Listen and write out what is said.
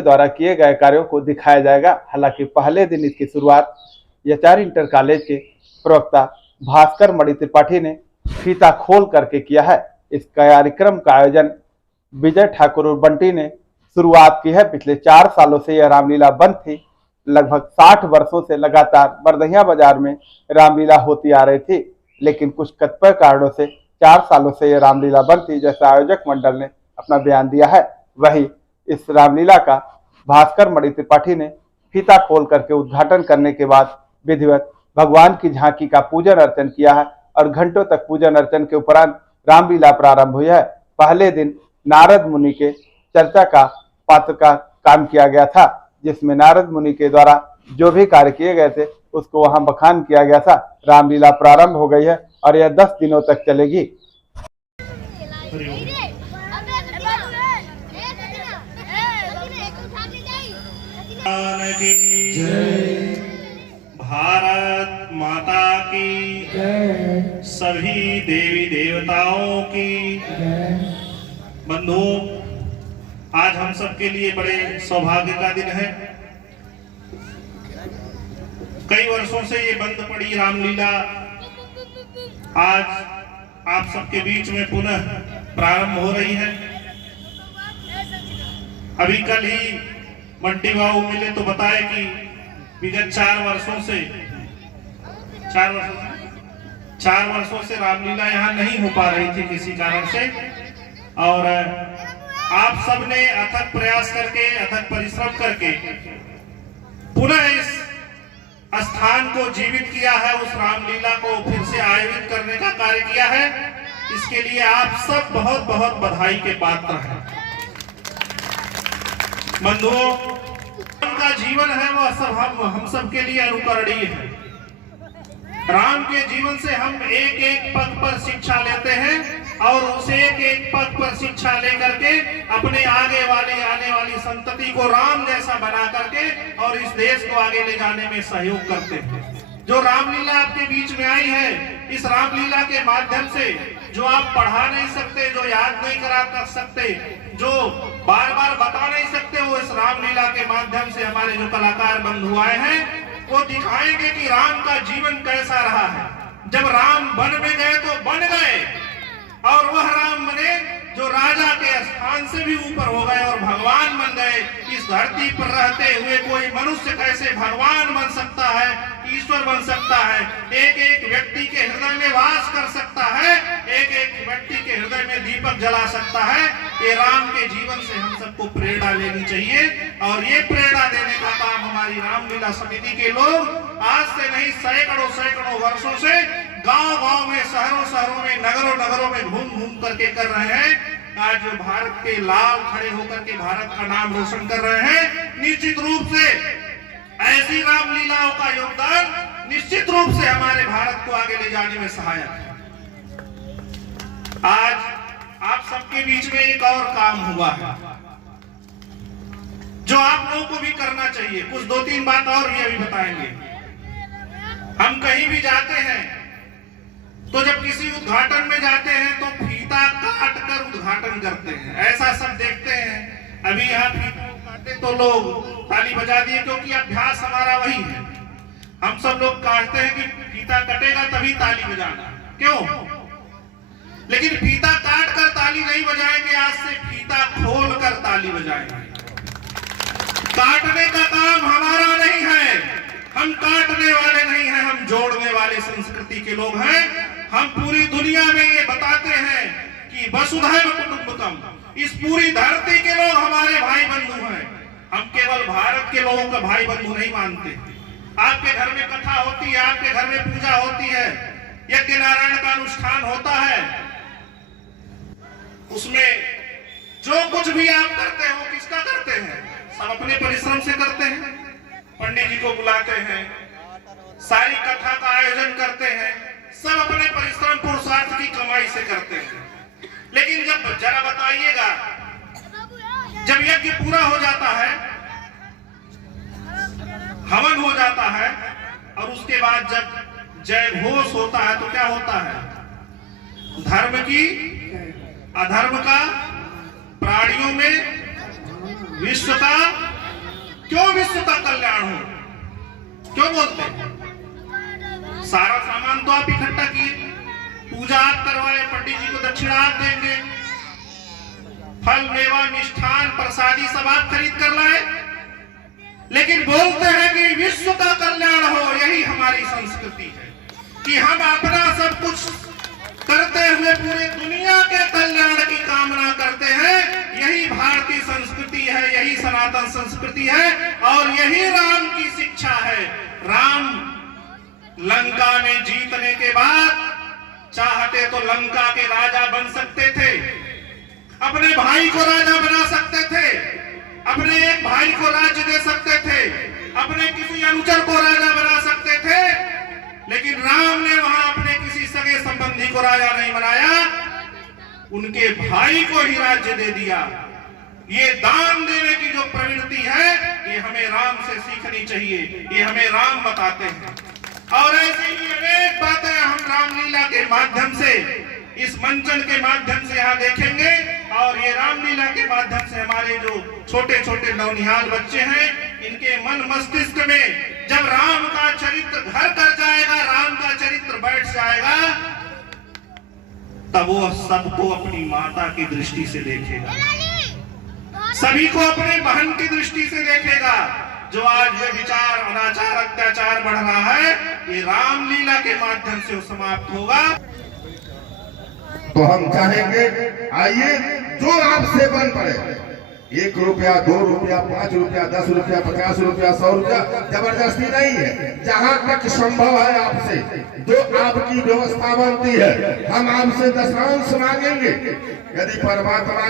द्वारा किए गए कार्यों को दिखाया जाएगा। हालांकि पहले दिन इसकी शुरुआत एचआर इंटर कॉलेज के प्रवक्ता भास्कर मणि त्रिपाठी ने फीता खोल करके किया है। इस कार्यक्रम का आयोजन विजय ठाकुर और बंटी ने शुरुआत की है। पिछले 4 सालों से यह रामलीला बंद थी। लगभग 60 वर्षों से लगातार बरदहिया बाजार में रामलीला होती आ रही थी, लेकिन कुछ कतिपय कारणों से 4 सालों से यह रामलीला बंद थी, जैसा आयोजक मंडल ने अपना बयान दिया है। वही इस रामलीला का भास्कर मणि त्रिपाठी ने फीता खोल करके उद्घाटन करने के बाद विधिवत भगवान की झांकी का पूजन अर्चन किया है और घंटों तक पूजन अर्चन के उपरांत रामलीला प्रारंभ हुई है। पहले दिन नारद मुनि के चर्चा का पात्र का काम किया गया था, जिसमें नारद मुनि के द्वारा जो भी कार्य किए गए थे उसको वहां बखान किया गया था। रामलीला प्रारंभ हो गई है और यह 10 दिनों तक चलेगी। भारत माता की जय, सभी देवी देवताओं की बंधुओं, आज हम सबके लिए बड़े सौभाग्य का दिन है। कई वर्षों से ये बंद पड़ी रामलीला आज आप सबके बीच में पुनः प्रारंभ हो रही है। अभी कल ही बंटी बाबू मिले तो बताए कि विगत 4 वर्षों से रामलीला यहाँ नहीं हो पा रही थी किसी कारण से, और आप सब ने अथक प्रयास करके, अथक परिश्रम करके पुनः इस स्थान को जीवित किया है, उस रामलीला को फिर से आयोजित करने का कार्य किया है। इसके लिए आप सब बहुत बहुत बधाई के पात्र हैं। बंधुओं, उनका जीवन है वह सब हम सब के लिए अनुकरणीय है। राम के जीवन से हम एक एक पग पर शिक्षा लेते हैं और उस एक एक पग पर शिक्षा लेकर के अपने आने वाली संतति को राम जैसा बना करके और इस देश को आगे ले जाने में सहयोग करते हैं। जो रामलीला आपके बीच में आई है, इस रामलीला के माध्यम से जो आप पढ़ा नहीं सकते, जो याद नहीं करा कर सकते, जो बार बार बता नहीं सकते, वो इस रामलीला के माध्यम से हमारे जो कलाकार बंधु आए हैं वो दिखाएंगे कि राम का जीवन कैसा रहा है। जब राम वन में गए तो बन गए, और वह राम बने जो राजा के स्थान से भी ऊपर हो गए और भगवान बन गए। इस धरती पर रहते हुए कोई मनुष्य कैसे भगवान बन सकता है, ईश्वर बन सकता है, एक एक व्यक्ति के हृदय में वास कर सकता है, एक एक व्यक्ति के हृदय में दीपक जला सकता है। ये राम के जीवन से हम सबको प्रेरणा लेनी चाहिए, और ये प्रेरणा देने का काम हमारी रामलीला समिति के लोग आज से नहीं सैकड़ों वर्षों से गांव-गांव में, शहरों में, नगरों में घूम करके कर रहे हैं। आज भारत के लाल खड़े होकर के भारत का नाम रोशन कर रहे हैं। निश्चित रूप से ऐसी रामलीलाओं का योगदान निश्चित रूप से हमारे भारत को आगे ले जाने में सहायक है। आज आप सबके बीच में एक और काम हुआ है जो आप लोगों को भी करना चाहिए। कुछ 2-3 बात और भी अभी बताएंगे। हम कहीं भी जाते हैं तो जब किसी उद्घाटन में जाते हैं तो फीता काट कर उद्घाटन करते हैं, ऐसा सब देखते हैं। अभी यहाँ फीता काटे तो लोग ताली बजा दिए, क्योंकि अभ्यास हमारा वही है। हम सब लोग कहते हैं कि फीता कटेगा तभी ताली बजाना, क्यों? लेकिन फीता काट कर ताली नहीं बजाएंगे, आज से फीता खोल कर ताली बजाएंगे। काटने का काम हमारा नहीं है, हम काटने वाले नहीं हैं, हम जोड़ने वाले संस्कृति के लोग हैं। हम पूरी दुनिया में ये बताते हैं कि वसुधैव कुटुंबकम, इस पूरी धरती के लोग हमारे भाई बंधु हैं। हम केवल भारत के लोगों का भाई बंधु नहीं मानते। आपके घर में कथा होती है, आपके घर में पूजा होती है, यज्ञ नारायण का अनुष्ठान होता है, उसमें जो कुछ भी आप करते हो किसका करते हैं? सब अपने परिश्रम से करते हैं। पंडित जी को बुलाते हैं, सारी कथा का आयोजन करते हैं, सब अपने परिश्रम पुरुषार्थ की कमाई से करते हैं। लेकिन जब जरा बताइएगा, जब यज्ञ पूरा हो जाता है, हवन हो जाता है, और उसके बाद जब जय घोष होता है तो क्या होता है? धर्म की अधर्म का, प्राणियों में विश्व का क्यों विश्व का कल्याण हो, क्यों बोलते हैं? सारा सामान तो आप इकट्ठा किए, पूजा आप करवाए, पंडित जी को दक्षिणा आप देंगे, फल मेवा मिष्ठान प्रसादी सब आप खरीद कर लाए, लेकिन बोलते हैं कि विश्व का कल्याण हो। यही हमारी संस्कृति है कि हम अपना सब कुछ करते हुए पूरे दुनिया के कल्याण की कामना करते हैं। यही भारतीय संस्कृति है, यही सनातन संस्कृति है और यही राम की शिक्षा है। राम लंका में जीतने के बाद चाहते तो लंका के राजा बन सकते थे, अपने भाई को राजा बना सकते थे, अपने एक भाई को राज्य दे सकते थे, अपने किसी अनुचर को राजा बना सकते थे, लेकिन राम ने वहां अपने किसी सगे संबंधी को राजा नहीं बनाया, उनके भाई को ही राज्य दे दिया। ये दान देने की जो प्रवृत्ति है, ये हमें राम से सीखनी चाहिए, ये हमें राम बताते हैं। और ऐसी ही अनेक बातें हम रामलीला के माध्यम से, इस मंचन के माध्यम से यहाँ देखेंगे। और ये रामलीला के माध्यम से हमारे जो छोटे छोटे नौनिहाल बच्चे हैं, इनके मन मस्तिष्क में जब राम का चरित्र घर कर जाएगा, राम का चरित्र बैठ जाएगा, तब वो सबको अपनी माता की दृष्टि से देखेगा, सभी को अपने बहन की दृष्टि से देखेगा। जो आज ये विचार अनाचार अत्याचार बढ़ रहा है, ये रामलीला के माध्यम से वो समाप्त होगा। तो हम चाहेंगे, आइए जो आपसे बन पड़े, 1 रुपया 2 रुपया 5 रुपया 10 रुपया 50 रुपया 100 रुपया, जबरदस्ती नहीं है। जहां तक संभव है आपसे जो आपकी व्यवस्था बनती है, हम आपसे दशांश मांगेंगे। यदि परमात्मा